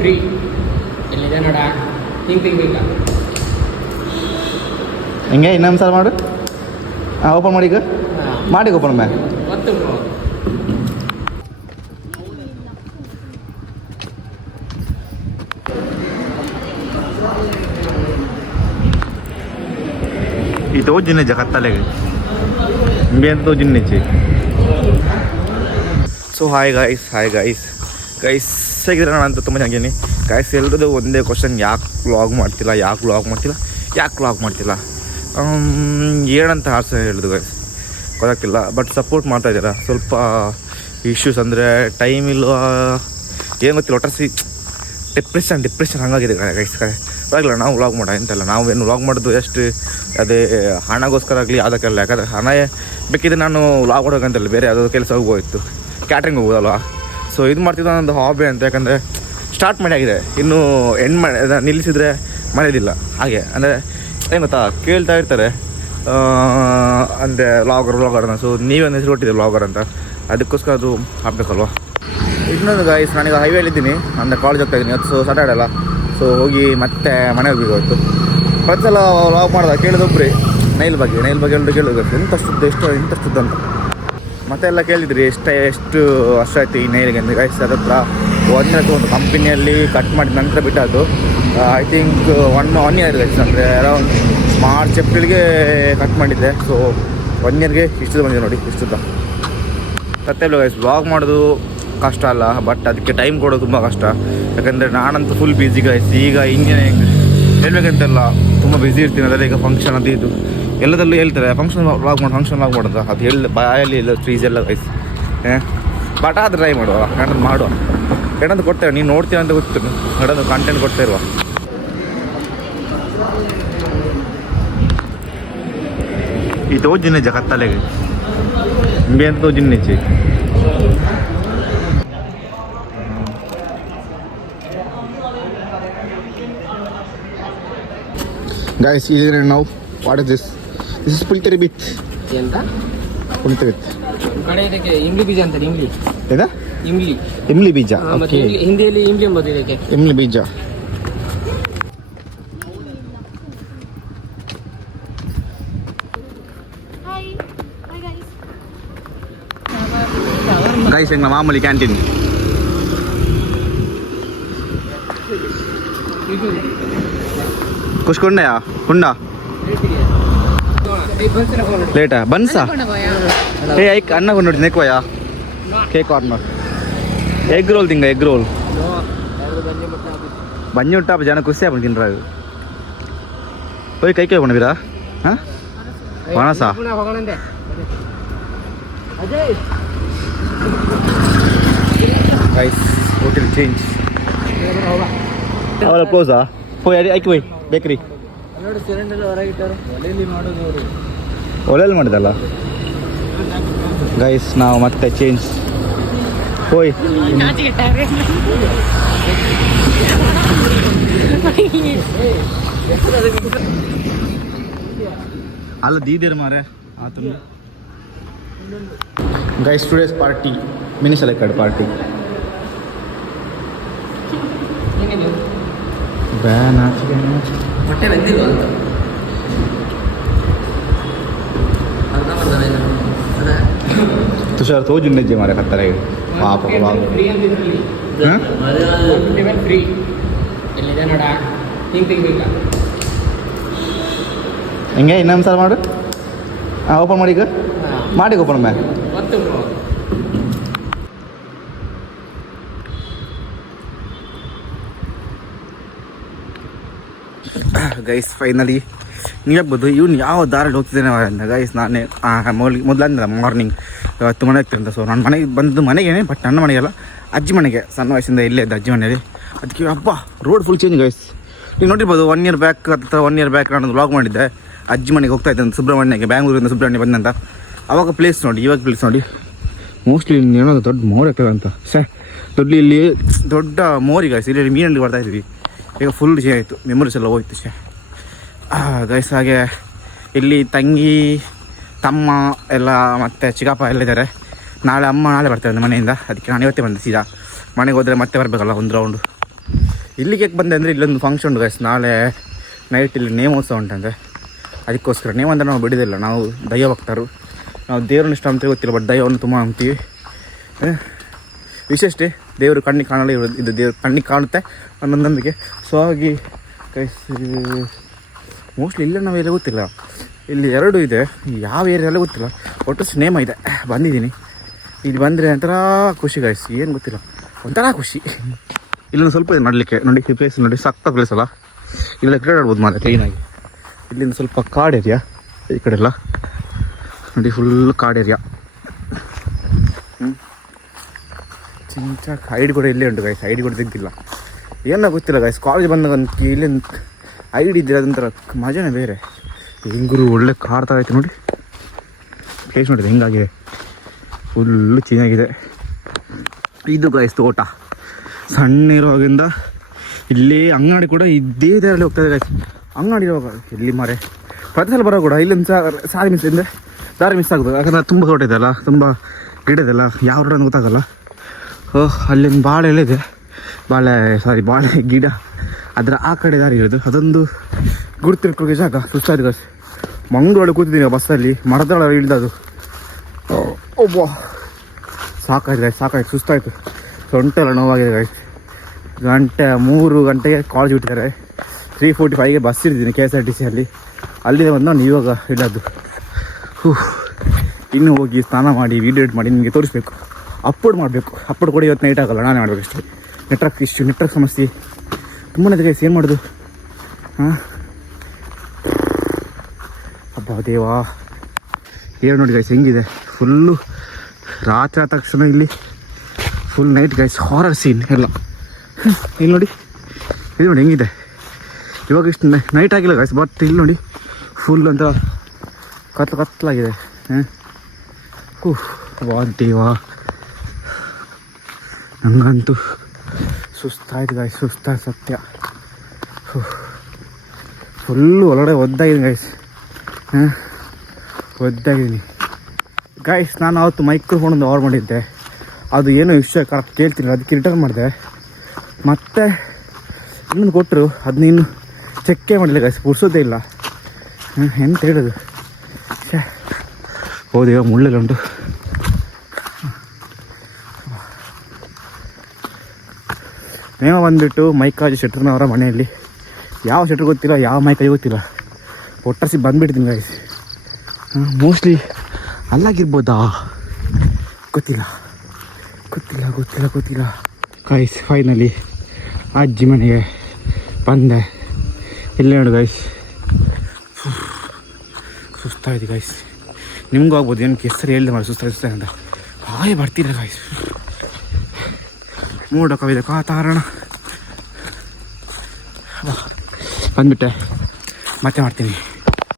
Free ಎಲ್ಲಿದೆ ನೋಡ ಹಿಂಗೆ ಹಿಂಗೆ ಇನ್ನೊಂದು ಸಲ ಮಾಡು. ಓಪನ್ ಮಾಡಿ ಈಗ ಮಾಡಿ open ma'am itu jinne Jakarta lagi biar tuh jinne sih. So hi guys ಹೇಗಿದ್ರೆ ನಾನು ಅಂತ ತುಂಬ ಚೆನ್ನಾಗಿದ್ದೀನಿ ಗೈಸ್. ಎಲ್ಲರದ್ದು ಒಂದೇ ಕ್ವಶನ್, ಯಾಕೆ ವ್ಲಾಗ್ ಮಾಡ್ತಿಲ್ಲ ಏನಂತ ಆನ್ಸರ್ ಹೇಳೋದು ಗೈಸ್ ಗೊತ್ತಾಗ್ತಿಲ್ಲ. ಬಟ್ ಸಪೋರ್ಟ್ ಮಾಡ್ತಾ ಇದ್ದೀರಾ. ಸ್ವಲ್ಪ ಇಶ್ಯೂಸ್ ಅಂದರೆ ಟೈಮ್ ಇಲ್ಲ, ಏನು ಗೊತ್ತಿಲ್ಲ, ಒಟ್ಟಾಸಿ ಡಿಪ್ರೆಷನ್ ಹಂಗಾಗಿದೆ ಗೈಸ್. ಪರವಾಗಿಲ್ಲ, ನಾವು ವ್ಲಾಗ್ ಮಾಡೋ ಎಂತಲ್ಲ, ನಾವೇನು ವ್ಲಾಗ್ ಮಾಡೋದು ಎಷ್ಟು ಅದೇ ಹಣಗೋಸ್ಕರ ಆಗಲಿ ಅದಕ್ಕೆಲ್ಲ. ಯಾಕಂದರೆ ಹಣ ಬೇಕಿದ್ರೆ ನಾನು ವ್ಲಾಗ್ ಮಾಡೋಕ್ಕಂತಲ್ಲ, ಬೇರೆ ಯಾವುದೋ ಕೆಲಸ ಹೋಗೋಯ್ತು, ಕ್ಯಾಟ್ರಿಂಗ್ ಹೋಗೋದಲ್ವ. ಸೊ ಇದು ಮಾಡ್ತಿದ್ದ ಒಂದು ಹಾಬಿ ಅಂತ. ಯಾಕಂದರೆ ಸ್ಟಾರ್ಟ್ ಮಾಡಿ ಆಗಿದೆ, ಇನ್ನೂ ನಿಲ್ಲಿಸಿದ್ರೆ ಮನೆಯದಿಲ್ಲ. ಹಾಗೆ ಅಂದರೆ ಏನು ಗೊತ್ತಾ, ಕೇಳ್ತಾ ಇರ್ತಾರೆ ಅಂದರೆ ವ್ಲಾಗರ್. ಸೊ ನೀವೊಂದು ಹೆಸರು ಕೊಟ್ಟಿದ್ದೀವಿ ವ್ಲಾಗರ್ ಅಂತ, ಅದಕ್ಕೋಸ್ಕರ ಅದು ಹಾಕಬೇಕಲ್ವ. ಇನ್ನೊಂದು ಗೈಸ್, ನಾನೀಗ ಹೈವೇಲಿದ್ದೀನಿ, ಅಂದರೆ ಕಾಲೇಜ್ ಹೋಗ್ತಾಯಿದ್ದೀನಿ. ಅದು ಸೊ ಸಾಟರ್ಡೆ ಅಲ್ಲ, ಸೊ ಹೋಗಿ ಮತ್ತೆ ಮನೆ ಹೋಗ್ಬೇಕು. ಪ್ರತಿ ಸಲ ವ್ಲಾಗ್ ಮಾಡಿದಾಗ ಕೇಳಿದೊಬ್ಬರಿ ನೈಲ್ ಬಗ್ಗೆ ಎಲ್ಲರೂ ಕೇಳೋದು ಎಂಥ ಶುದ್ಧ ಅಂತ. ಮತ್ತೆ ಎಲ್ಲ ಕೇಳಿದ್ರಿ ಎಷ್ಟು ವರ್ಷ ಆಯ್ತು ಈ ನೈಲಿಗೆ ಅಂದರೆ ಗೈಸ್. ಅದತ್ರ ಒಂದು ಕಂಪನಿಯಲ್ಲಿ ಕಟ್ ಮಾಡಿದ ನಂತರ ಬಿಟ್ಟದ್ದು. I think one year guys, ಅಂದರೆ ಅರೌಂಡ್ ಮಾರ್ಚ್ ಏಪ್ರಿಲ್ಗೆ ಕಟ್ ಮಾಡಿದ್ದೆ. ಸೊ 1 ಇಯರ್ಗೆ ಇಷ್ಟು ಬಂದಿದೆ ನೋಡಿ, ಇಷ್ಟುದ್ದ. ಮತ್ತೆ ಗೈಸ್ ವ್ಲಾಗ್ ಮಾಡೋದು ಕಷ್ಟ ಅಲ್ಲ, ಬಟ್ ಅದಕ್ಕೆ ಟೈಮ್ ಕೊಡೋದು ತುಂಬ ಕಷ್ಟ. ಯಾಕಂದರೆ ನಾನಂತೂ ಫುಲ್ ಬ್ಯುಸಿ ಗೈಸ್. ಈಗ ಇಂಜಿನಿಯರಿಂಗ್ ಹೇಳ್ಬೇಕಂತೆಲ್ಲ ತುಂಬ ಬ್ಯುಸಿ ಇರ್ತೀನಿ. ಅದರಲ್ಲಿ ಈಗ ಫಂಕ್ಷನ್ ಅದು ಇದು ಎಲ್ಲದಲ್ಲೂ ಹೇಳ್ತಾರೆ ಫಂಕ್ಷನ್ ವ್ಲಾಗ್ ಮಾಡೋದು. ಅದು ಬಾಯಲ್ಲಿ ಎಲ್ಲ ಸ್ಟ್ರೀಸ್ ಎಲ್ಲ ಗೈಸ್. ಬಟ್ ಅದು ಟ್ರೈ ಮಾಡುವ, ಏನಾದ್ರು ಕೊಡ್ತೇವೆ, ನೀನು ನೋಡ್ತೀವಿ ಅಂತ ಗೊತ್ತು, ಏನಾದ್ರು ಕಂಟೆಂಟ್ ಕೊಡ್ತಾ ಇರುವ. itu jinne Jakarta lagi biar tuh jinne sih. Guys, here now, what is this? This is pulteri beach. ಎಂತ pulteri beach. ಕಡೆ ಇದಕ್ಕೆ ಇಮ್ಲಿ ಬೀಜ ಅಂತಾರೆ. ಏನ ಇಮ್ಲಿ ಬೀಜ? ಓಕೆ, ಹಿಂದಿಯಲ್ಲಿ ಇಮ್ಲಿ ಎಂಬುದು ಇದಕ್ಕೆ ಇಮ್ಲಿ ಬೀಜ. ಗೈಸ್ ಎಂಗ ಮಾಮೂಲಿ ಕ್ಯಾಂಟೀನ್. ಕುಷ್ಕೊಂಡೆಯಾ ಕುಂಡ ಲೇಟಾ ಬನ್ಸಾ ಐಕ್ ಅನ್ನ ಕೊಂಡು ನೆಕ್ವಯಾ ಕೇಕ್ ಕಾರ್ನರ್ ಎಗ್ ರೋಲ್ ತಿಂಗ ಎಗ್ ರೋಲ್ ಬಂಜಿ ಉಟ್ಟ ಜನ ಖುಷಿ ಆಗ್ಬಿಟ್ಟು ತಿನ್ರ ಹೋಯ್ ಕೈ ಕೈ ಕೊಂಡ್ಬೀರಾ ಹಾಂ ಪಣಸ ಗೈಸ್ ಹೋಟೆಲ್ ಚೇಂಜ್ ಅವರ ಕ್ಲೋಸಾ ಹೋಯ್ ಅಡಿ ಐಕ್ ಹೋಯ್ ಬೇಕ್ರಿ ಒಲೆಯಲ್ಲಿ ಮಾಡಿದಲ್ಲ ಗೈಸ್. ನಾವು ಮತ್ತೆ ಚೇಂಜ್ ಹೋಯ್ ಅಲ್ಲ ದೀದಿರ ಮಾರೆ ಆತ guys. Today's party mini selected party. ಹೊಟ್ಟೆ ಬಂದಿಲ್ಲ ಅಂತ तुषार तो जिन्ने जे मारे खतर है पाप बाप ಫ್ರೀ ಎಲ್ಲಿದೆ ನೋಡ ಹಿಂಗೆ ಹಿಂಗೆ ಇನ್ನೊಂದು ಸಲ ಮಾಡು. ಓಪನ್ ಮಾಡಿ ಈಗ ಮಾಡಿ ಓಪನ್ ಮ್ಯಾಮ್ ಗೈಸ್. ಫೈನಲಿ ನೀವು ಹೇಳ್ಬೋದು ಇವ್ನು ಯಾವ ದಾರಲ್ಲಿ ಹೋಗ್ತಿದ್ದೇನೆ ಅಂತ ಗೈಸ್. ನಾನೇ ಮೊದಲಂದ್ರೆ ಮಾರ್ನಿಂಗ್ 10 ಮನೆ ಆಗ್ತಿರಂತ. ಸೊ ನನ್ನ ಮನೆಗೆ ಬಂದದ್ದು ಮನೆಗೇನೆ, ಬಟ್ ನನ್ನ ಮನೆಗೆಲ್ಲ ಅಜ್ಜಿ ಮನೆಗೆ. ಸಣ್ಣ ವಯಸ್ಸಿಂದ ಇಲ್ಲೇ ಇದ್ದ ಅಜ್ಜಿ ಮನೆಯಲ್ಲಿ. ಅದಕ್ಕೆ ಹಬ್ಬ ರೋಡ್ ಫುಲ್ ಚೇಂಜ್ ಗೈಸ್. ನೀವು ನೋಡಿರ್ಬೋದು 1 ಇಯರ್ ಬ್ಯಾಕ್ ಅಥವಾ 1 ಇಯರ್ ಬ್ಯಾಕ್ ನಾನು ವ್ಲಾಗ್ ಮಾಡಿದ್ದೆ. ಅಜ್ಜಿ ಮನೆಗೆ ಹೋಗ್ತಾ ಇದ್ದೆ ಅಂತ, ಸುಬ್ರಹ್ಮಣ್ಯಕ್ಕೆ, ಬ್ಯಾಂಗ್ಳೂರಿಂದ ಸುಬ್ರಹ್ಮಣ್ಯ ಬಂದಂತ. ಆವಾಗ ಪ್ಲೇಸ್ ನೋಡಿ, ಇವಾಗ ಪ್ಲೇಸ್ ನೋಡಿ. ಮೋಸ್ಟ್ಲಿ ಇಲ್ಲಿ ಏನೋ ದೊಡ್ಡ ಮೋರ್ ಆಗ್ತದೆ ಅಂತ. ಇಲ್ಲಿ ದೊಡ್ಡ ಮೋರಿ ಗೈಸ್. ಇಲ್ಲಿ ಮೀನಲ್ಲಿ ಬರ್ತಾ ಇದ್ವಿ. ಈಗ ಫುಲ್ ಚೇಂಜ್ ಆಯಿತು, ಮೆಮೊರೀಸ್ ಎಲ್ಲ ಹೋಯ್ತು ಗೈಸ್. ಹಾಗೆ ಇಲ್ಲಿ ತಂಗಿ ತಮ್ಮ ಎಲ್ಲ ಮತ್ತು ಚಿಕ್ಕಪ್ಪ ಎಲ್ಲ ಇದ್ದಾರೆ. ನಾಳೆ ಬರ್ತಾರೆ ಮನೆಯಿಂದ. ಅದಕ್ಕೆ ನಾನು ಇವತ್ತೇ ಬಂದೆ ಸೀದಾ. ಮನೆಗೆ ಹೋದರೆ ಮತ್ತೆ ಬರಬೇಕಲ್ಲ ಒಂದು ರೌಂಡು. ಇಲ್ಲಿಗೆ ಬಂದೆ ಅಂದರೆ ಇಲ್ಲೊಂದು ಫಂಕ್ಷನ್ ಉಂಟು ಗೈಸ್. ನಾಳೆ ನೈಟ್ ಇಲ್ಲಿ ನೇಮೋತ್ಸವ ಉಂಟಂತೆ. ಅದಕ್ಕೋಸ್ಕರ ನೇಮ ಅಂದರೆ ನಾವು ಬಿಡೋದಿಲ್ಲ, ನಾವು ದೈವ ಭಕ್ತರು. ನಾವು ದೇವ್ರನ್ನ ಇಷ್ಟ ಅಂತ ಗೊತ್ತಿಲ್ಲ, ಬಟ್ ದೈವವನ್ನು ತುಂಬ ಅಂತೀವಿ. ವಿಶೇಷತೆ ದೇವರು ಕಣ್ಣಿಗೆ ಕಾಣಲ್ಲ, ಇದು ದೇವ್ರು ಕಣ್ಣಿಗೆ ಕಾಣುತ್ತೆ ಅನ್ನೊಂದೊಂದಿಗೆ. ಸೊ ಹಾಗೆ ಗೈಸ್ ಮೋಸ್ಟ್ಲಿ ಇಲ್ಲೇ ನಾವೆಲ್ಲ ಗೊತ್ತಿಲ್ಲ, ಇಲ್ಲಿ 2 ಇದೆ, ಯಾವ ಏರಿಯಲ್ಲೇ ಗೊತ್ತಿಲ್ಲ. ಒಟ್ಟು ನೇಮ ಇದೆ. ಬಂದಿದ್ದೀನಿ, ಇಲ್ಲಿ ಬಂದರೆ ಒಂಥರ ಖುಷಿ ಗೈಸ್, ಏನು ಗೊತ್ತಿಲ್ಲ, ಒಂಥರ ಖುಷಿ. ಇಲ್ಲೊಂದು ಸ್ವಲ್ಪ ಇದೆ ನಡಲಿಕ್ಕೆ. ನೋಡಿ ಈ ಪ್ಲೇಸ್ ನೋಡಿ, ಸಕ್ಕ ಪ್ಲೇಸ್ ಅಲ್ಲ. ಇಲ್ಲೆಲ್ಲ ಕ್ರೀಡೆ ಆಡ್ಬೋದು ಮಾತ್ರ ಕ್ಲೀನಾಗಿ. ಇಲ್ಲಿಂದ ಸ್ವಲ್ಪ ಕಾಡು ಏರಿಯಾ, ಈ ಕಡೆ ಎಲ್ಲ ನೋಡಿ ಫುಲ್ ಕಾಡು ಏರಿಯಾ. ಚಿಂಚ ಐಡಿ ಕೂಡ ಇಲ್ಲೇ ಉಂಟು ಗೈಸ್, ಐಡಿ ಕೂಡ ತೆಗ್ದಿಲ್ಲ. ಏನೋ ಗೊತ್ತಿಲ್ಲ ಗೈಸ್, ಕಾಲೇಜ್ ಬಂದಾಗ ಇಲ್ಲಿಂದ ಐಡಿ ಇದ್ದರೆ ಅದೊಂಥರ ಮಜಾನೇ ಬೇರೆ. ಹೆಂಗರು ಒಳ್ಳೆ ಕಾರ್ ಥರ ಐತೆ ನೋಡಿ, ಪ್ಲೇಸ್ ನೋಡಿದೆ ಹೆಂಗಾಗಿದೆ, ಫುಲ್ಲು ಚೆನ್ನಾಗಿದೆ. ಇದು ಗೈಸ್ ತೋಟ. ಸಣ್ಣ ಇರುವಾಗಿಂದ ಇಲ್ಲಿ ಅಂಗಡಿ ಕೂಡ ಇದ್ದೇ ಇದರಲ್ಲಿ ಹೋಗ್ತದೆ ಗೈಸ್. ಅಂಗಡಿ ಇರುವಾಗ ಎಲ್ಲಿ ಮಾರೆ ಪ್ರತಿ ಸಲ ಬರೋ ಕೂಡ ಇಲ್ಲಿಂದ ಸಾರಿ ಮಿಸ್ ಇಂದ ದಾರಿ ಮಿಸ್ ಆಗ್ಬೋದು. ಯಾಕಂದರೆ ತುಂಬ ತೋಟ ಇದೆಯಲ್ಲ, ತುಂಬ ಗಿಡ ಇದೆಲ್ಲ, ಯಾವ ರೋಡ್ ಅಂತ ಗೊತ್ತಾಗಲ್ಲ. ಅಲ್ಲಿಂದ ಬಾಳೆ ಎಲ್ಲ ಇದೆ, ಬಾಳೆ ಗಿಡ, ಅದರ ಆ ಕಡೆ ದಾರಿ ಇರೋದು. ಅದೊಂದು ಗುರುತಿರ್ಕೊಳ್ಳೋಕೆ ಜಾಗ. ಸುಸ್ತಾಯ್ತು ಗೈಸ್, ಮಂಗಳೂರಲ್ಲಿ ಕೂತಿದ್ದೀನಿ ಬಸ್ಸಲ್ಲಿ, ಮರದೊಳಗೆ ಇಳ್ದದು. ಒಬ್ಬ ಸಾಕಾಯ್ತು ಗೈಸ್, ಸಾಕಾಯ್ತು, ಸುಸ್ತಾಯಿತು, ಸೊಂಟೆಲ್ಲ ನೋವಾಗಿದೆ ಗೈಸ್. 3 ಗಂಟೆಗೆ ಕಾಲೇಜ್ ಬಿಟ್ಟಿದ್ದಾರೆ. 3:45ಗೆ ಬಸ್ ಇರ್ತೀನಿ KSRTC ಅಲ್ಲಿ. ಅಲ್ಲಿಂದ ಬಂದು ನಾನು ಇವಾಗ ಇಲ್ಲದ್ದು. ಇನ್ನೂ ಹೋಗಿ ಸ್ನಾನ ಮಾಡಿ ವೀಡಿಯೋ ಎಡಿಟ್ ಮಾಡಿ ನಿಮಗೆ ತೋರಿಸ್ಬೇಕು, ಅಪ್ಲೋಡ್ ಮಾಡಬೇಕು. ಅಪ್ಲೋಡ್ ಕೂಡ ಇವತ್ತು ನೈಟ್ ಆಗಲ್ಲ, ನಾನೇ ಮಾಡಬೇಕು ಅಷ್ಟೇ. ನೆಟ್ವರ್ಕ್ ಸಮಸ್ಯೆ ತುಂಬಾ ಇದೆ ಗೈಸ್, ಏನು ಮಾಡೋದು? ಅಬ್ಬಾ ದೇವಾ, ಏನು ನೋಡಿ ಗೈಸ್ ಹೆಂಗಿದೆ. ಫುಲ್ಲು ರಾತ್ರಿ ಆದ ತಕ್ಷಣ ಇಲ್ಲಿ full night guys, horror scene ಎಲ್ಲ. ಇಲ್ಲಿ ನೋಡಿ, ಇದು ನೋಡಿ ಹೆಂಗಿದೆ. ಇವಾಗ ಇಷ್ಟು ನೈಟ್ ಆಗಿಲ್ಲ ಗೈಸ್, ಬಟ್ ಇಲ್ಲಿ ನೋಡಿ ಫುಲ್ ಅಂತ ಕತ್ಲಾಗಿದೆ. ದೇವಾ, ನಂಗಂತೂ ಸುಸ್ತಾಯ್ತು ಗೈಸ್, ಸುಸ್ತಾಯ್ತು ಸತ್ಯ. ಫುಲ್ಲು ಒಳಗಡೆ ಒದ್ದಾಗಿದೆ ಗೈಸ್, ಒದ್ದಾಗಿದ್ದೀನಿ ಗೈಸ್. ನಾನು ಅವತ್ತು ಮೈಕ್ರೋಫೋನೊಂದು ಆರ್ಡರ್ ಮಾಡಿದ್ದೆ, ಅದು ಏನೋ ವಿಷಯ ಕರೆಕ್ಟ್ ಕೇಳ್ತಿಲ್ಲ, ಅದಕ್ಕೆ ರಿಟರ್ನ್ ಮಾಡಿದೆ. ಮತ್ತೆ ಇನ್ನೊಂದು ಕೊಟ್ಟರು, ಅದನ್ನ ಇನ್ನು ಚೆಕ್ಕೇ ಮಾಡಿಲ್ಲ ಗೈಸ್, ಪುರ್ಸೋದೇ ಇಲ್ಲ. ಎಂತ ಹೇಳೋದು, ಹೌದೇವ ಮುಳ್ಳೆಲ್ಲ ಉಂಟು. ನೇಮ ಬಂದುಬಿಟ್ಟು ಮೈಕಾಜಿ ಶೆಟ್ರನವರ ಮನೆಯಲ್ಲಿ. ಯಾವ ಶೆಟ್ರ್ ಗೊತ್ತಿಲ್ಲ, ಯಾವ ಮೈಕಾಜಿ ಗೊತ್ತಿಲ್ಲ, ಒಟ್ಟರ್ಸಿ ಬಂದುಬಿಡ್ತೀನಿ ಗೈಸ್. ಮೋಸ್ಟ್ಲಿ ಅಲ್ಲಾಗಿರ್ಬೋದಾ, ಗೊತ್ತಿಲ್ಲ ಗೈಸ್. ಫೈನಲಿ ಅಜ್ಜಿ ಮನೆಗೆ ಬಂದೆ. ಇಲ್ಲೇ ನೋಡು ಗೈಸ್, ಸುಸ್ತಾಯಿದೆ ಗೈಸ್. ನಿಮಗೂ ಆಗ್ಬೋದು, ಏನಕ್ಕೆ ಹೆಸರು ಹೇಳಿದೆ ಮಾಡಿ ಸುಸ್ತಾಯಿ ಅಂತ. ಹಾಗೆ ಬರ್ತಿಲ್ಲ ಗೈಸ್, ಮೋಡ ಕವಿದ ಕಾತಾರಣ. ಬಂದುಬಿಟ್ಟೆ, ಮತ್ತೆ ಮಾಡ್ತೀನಿ.